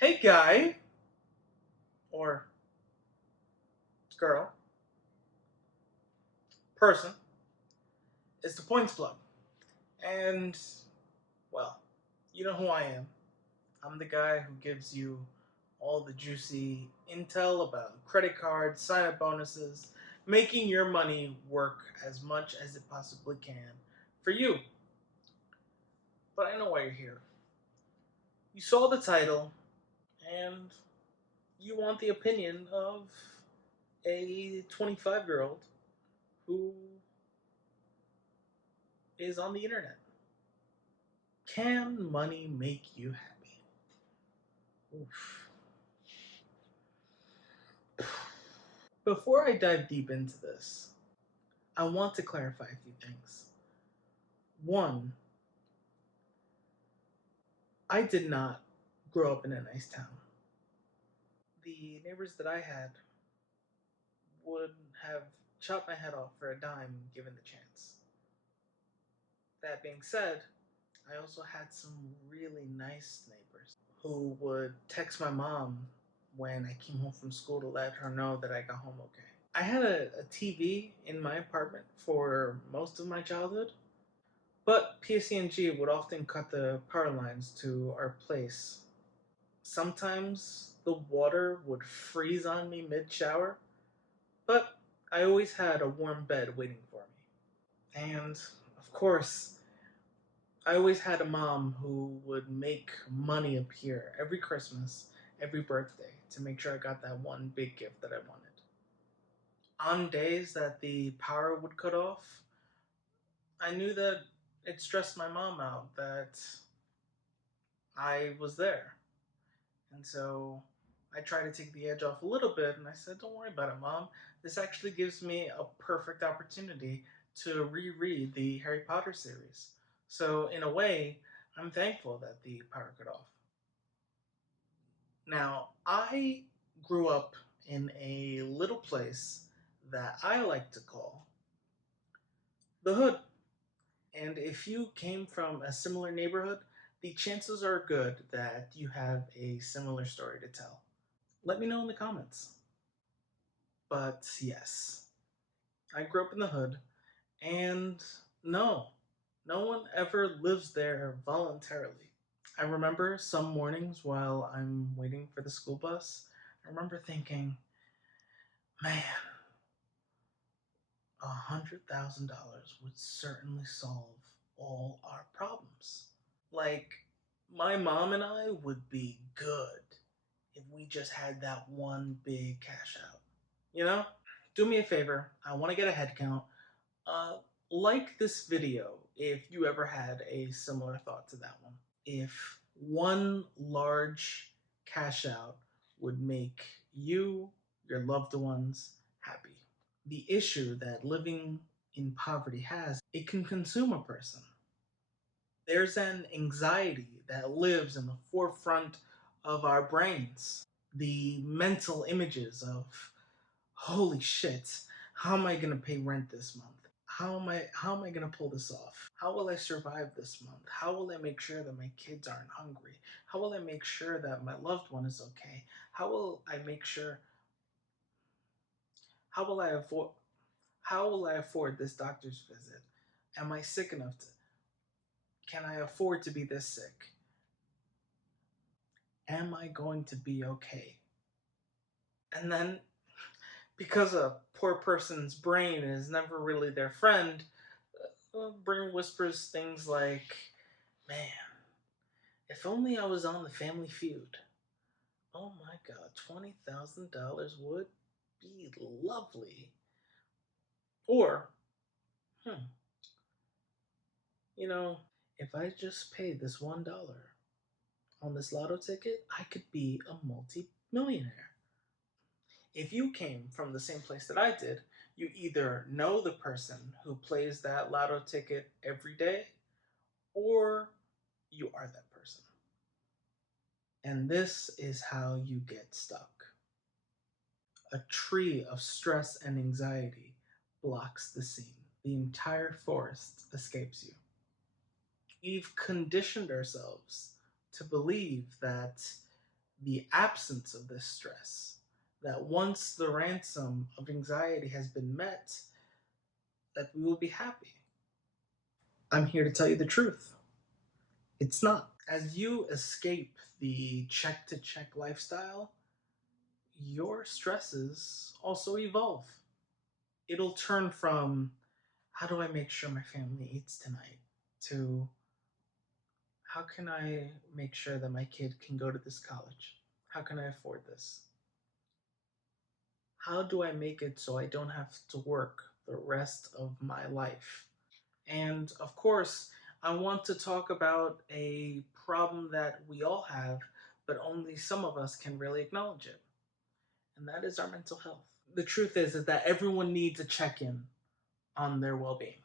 Hey guy, or girl, person, is the points plug. And, well, you know who I am. I'm the guy who gives you all the juicy intel about credit cards, sign up bonuses, making your money work as much as it possibly can for you. But I know why you're here. You saw the title, and you want the opinion of a 25-year-old who is on the internet. Can money make you happy? Oof. Before I dive deep into this, I want to clarify a few things. One, I did not grow up in a nice town. The neighbors that I had would have chopped my head off for a dime given the chance. That being said, I also had some really nice neighbors who would text my mom when I came home from school to let her know that I got home okay. I had a TV in my apartment for most of my childhood, but PSE&G would often cut the power lines to our place. Sometimes the water would freeze on me mid-shower, but I always had a warm bed waiting for me. And of course, I always had a mom who would make money appear every Christmas, every birthday, to make sure I got that one big gift that I wanted. On days that the power would cut off, I knew that it stressed my mom out that I was there. And so I tried to take the edge off a little bit and I said, "Don't worry about it, Mom. This actually gives me a perfect opportunity to reread the Harry Potter series." So, in a way, I'm thankful that the power cut off. Now, I grew up in a little place that I like to call the hood. And if you came from a similar neighborhood, the chances are good that you have a similar story to tell. Let me know in the comments. But yes, I grew up in the hood, and no, no one ever lives there voluntarily. I remember some mornings while I'm waiting for the school bus, I remember thinking, man, $100,000 would certainly solve all our problems. Like, my mom and I would be good if we just had that one big cash out. You know? Do me a favor. I want to get a head count. Uh, like this video if you ever had a similar thought to that one. If one large cash out would make you, your loved ones, happy. The issue that living in poverty has, it can consume a person. There's an anxiety that lives in the forefront of our brains. The mental images of, holy shit, how am I gonna pay rent this month? How am I gonna pull this off? How will I survive this month? How will I make sure that my kids aren't hungry? How will I make sure that my loved one is okay? How will I make sure how will I afford how will I afford this doctor's visit? Am I sick enough to can I afford to be this sick? Am I going to be okay? And then, because a poor person's brain is never really their friend, brain whispers things like, man, if only I was on the Family Feud. Oh my god, $20,000 would be lovely. Or, hmm, you know, if I just paid this $1 on this lotto ticket, I could be a multi-millionaire. If you came from the same place that I did, you either know the person who plays that lotto ticket every day, or you are that person. And this is how you get stuck. A tree of stress and anxiety blocks the scene. The entire forest escapes you. We've conditioned ourselves to believe that the absence of this stress. That once the ransom of anxiety has been met, that we will be happy. I'm here to tell you the truth. It's not. As you escape the check to check lifestyle, your stresses also evolve. It'll turn from how do I make sure my family eats tonight to how can I make sure that my kid can go to this college? How can I afford this? How do I make it so I don't have to work the rest of my life? And of course, I want to talk about a problem that we all have, but only some of us can really acknowledge it, and that is our mental health. The truth is that everyone needs a check in on their well being.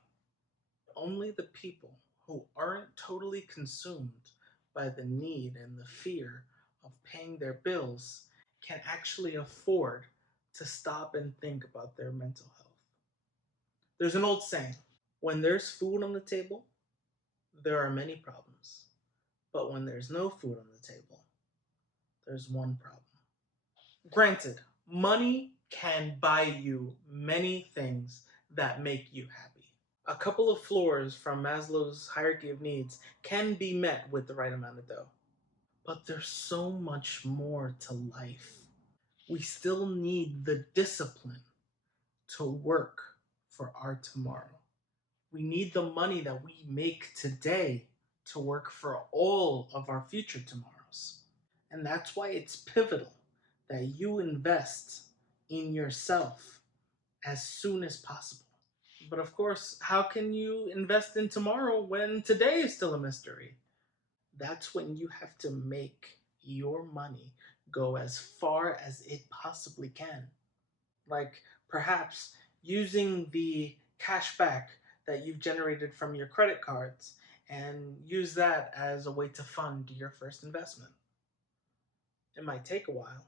Only the people who aren't totally consumed by the need and the fear of paying their bills can actually afford to stop and think about their mental health. There's an old saying, when there's food on the table, there are many problems. But when there's no food on the table, there's one problem. Granted, money can buy you many things that make you happy. A couple of floors from Maslow's hierarchy of needs can be met with the right amount of dough. But there's so much more to life. We still need the discipline to work for our tomorrow. We need the money that we make today to work for all of our future tomorrows. And that's why it's pivotal that you invest in yourself as soon as possible. But of course, how can you invest in tomorrow when today is still a mystery? That's when you have to make your money go as far as it possibly can. Like perhaps using the cash back that you've generated from your credit cards and use that as a way to fund your first investment. It might take a while,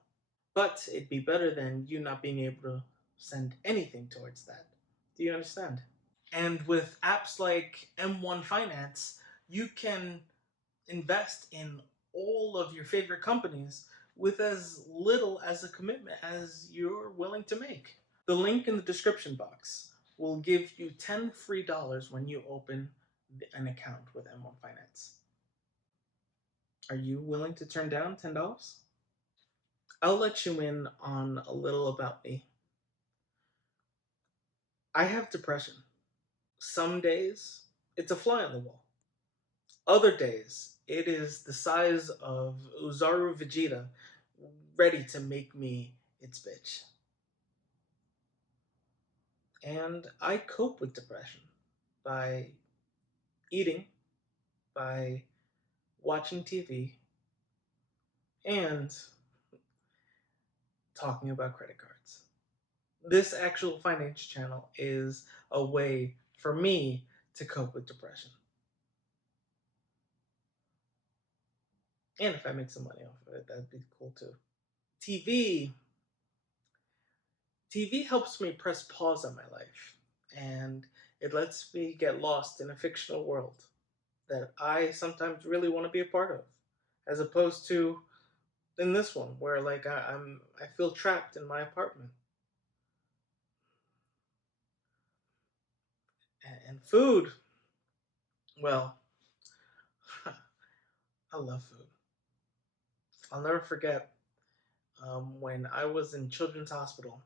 but it'd be better than you not being able to send anything towards that. Do you understand? And with apps like M1 Finance, you can invest in all of your favorite companies with as little as a commitment as you're willing to make. The link in the description box will give you 10 free dollars when you open an account with M1 Finance. Are you willing to turn down $10? I'll let you in on a little about me. I have depression. Some days, it's a fly on the wall. Other days, it is the size of Uzaru Vegeta, ready to make me its bitch. And I cope with depression by eating, by watching TV, and talking about credit cards. This actual finance channel is a way for me to cope with depression. And if I make some money off of it, that'd be cool too. TV TV helps me press pause on my life, and it lets me get lost in a fictional world that I sometimes really want to be a part of, as opposed to in this one where like I feel trapped in my apartment. And food, well, I love food. I'll never forget when I was in Children's Hospital.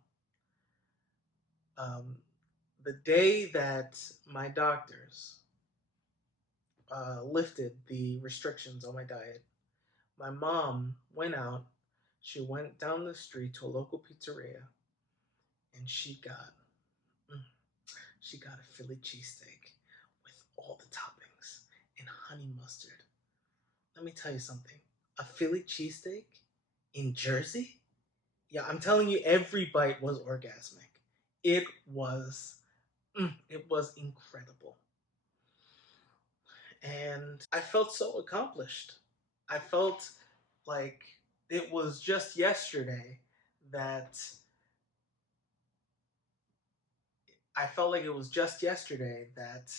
Um, the day that my doctors lifted the restrictions on my diet, my mom went out. She went down the street to a local pizzeria, and mm, she got a Philly cheesesteak with all the toppings and honey mustard. Let me tell you something. A Philly cheesesteak in Jersey? Yeah, I'm telling you, every bite was orgasmic. It was, it was incredible, and I felt so accomplished. I felt like it was just yesterday that I felt like it was just yesterday that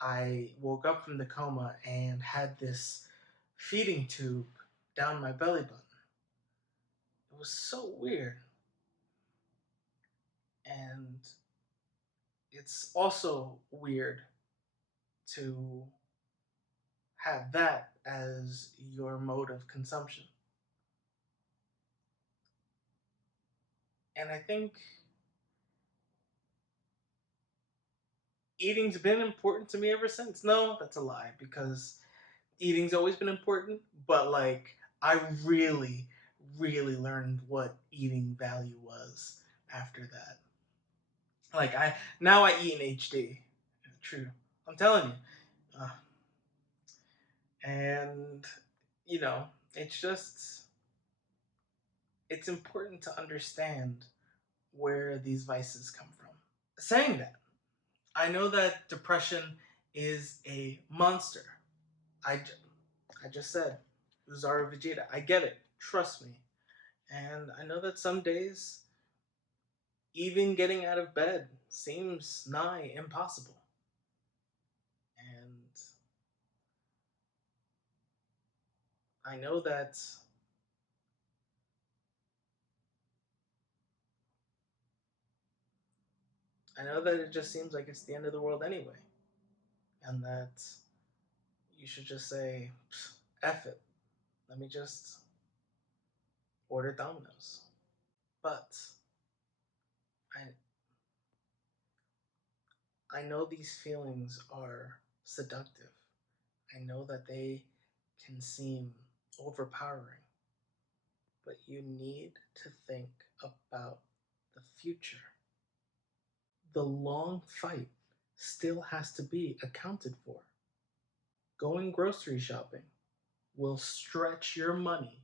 I woke up from the coma and had this feeding tube down my belly button. It was so weird. And it's also weird to have that as your mode of consumption. And I think eating's been important to me ever since. No, that's a lie because eating's always been important, but like I really, really learned what eating value was after that. Like I eat in HD. True, I'm telling you, and you know, it's just it's important to understand where these vices come from. Saying that, I know that depression is a monster. I, I just said, Uzara Vegeta. I get it. Trust me. And I know that some days, even getting out of bed seems nigh impossible. And I know that it just seems like it's the end of the world anyway. And that you should just say, F it. Let me just order Domino's. But I I know these feelings are seductive. I know that they can seem overpowering, but you need to think about the future. The long fight still has to be accounted for. Going grocery shopping will stretch your money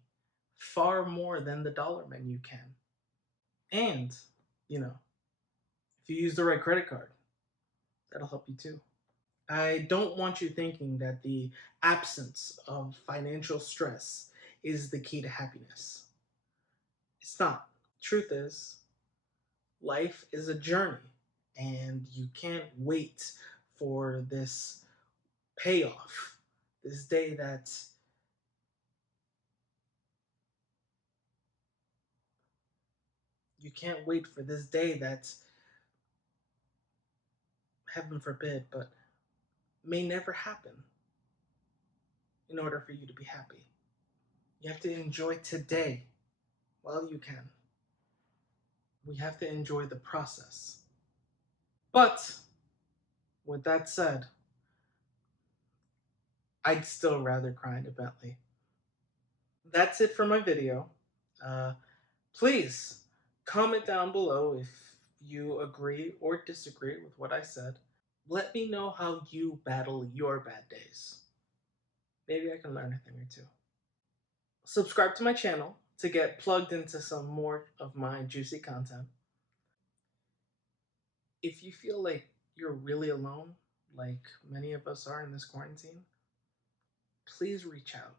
far more than the dollar menu can. And, you know, if you use the right credit card, that'll help you too. I don't want you thinking that the absence of financial stress is the key to happiness. It's not. Truth is, life is a journey, and you can't wait for this payoff, this day that you can't wait for this day that, heaven forbid, but may never happen in order for you to be happy. You have to enjoy today while you can. We have to enjoy the process. But with that said, I'd still rather cry in a Bentley. That's it for my video. Uh, Please comment down below if you agree or disagree with what I said. Let me know how you battle your bad days. Maybe I can learn a thing or two. Subscribe to my channel to get plugged into some more of my juicy content. If you feel like you're really alone, like many of us are in this quarantine, please reach out.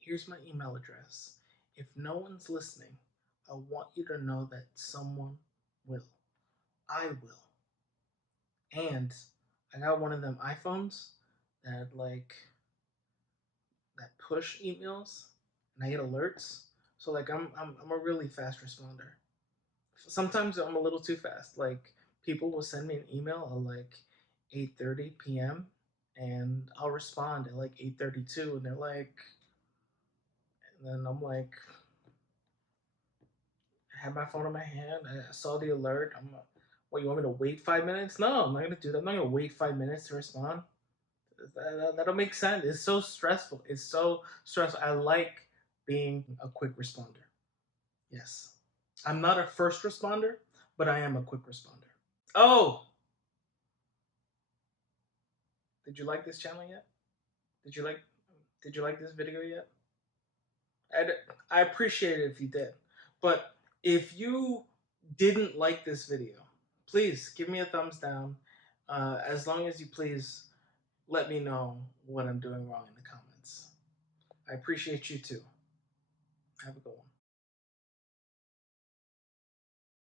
Here's my email address. If no one's listening, I want you to know that someone will. I will. And I got one of them iPhones that that push emails and I get alerts. So like I'm a really fast responder. Sometimes I'm a little too fast. Like people will send me an email at like 8:30 p.m. and I'll respond at like 8:32 and they're like and then I'm like I had my phone in my hand. I saw the alert. What, you want me to wait 5 minutes? No, I'm not gonna do that. I'm not gonna wait 5 minutes to respond. That'll make sense. It's so stressful. It's so stressful. I like being a quick responder. Yes. I'm not a first responder, but I am a quick responder. Oh, did you like this channel yet? Did you like this video yet? I I appreciate it if you did. But if you didn't like this video, please give me a thumbs down. As long as you please let me know what I'm doing wrong in the comments. I appreciate you too. Have a good one.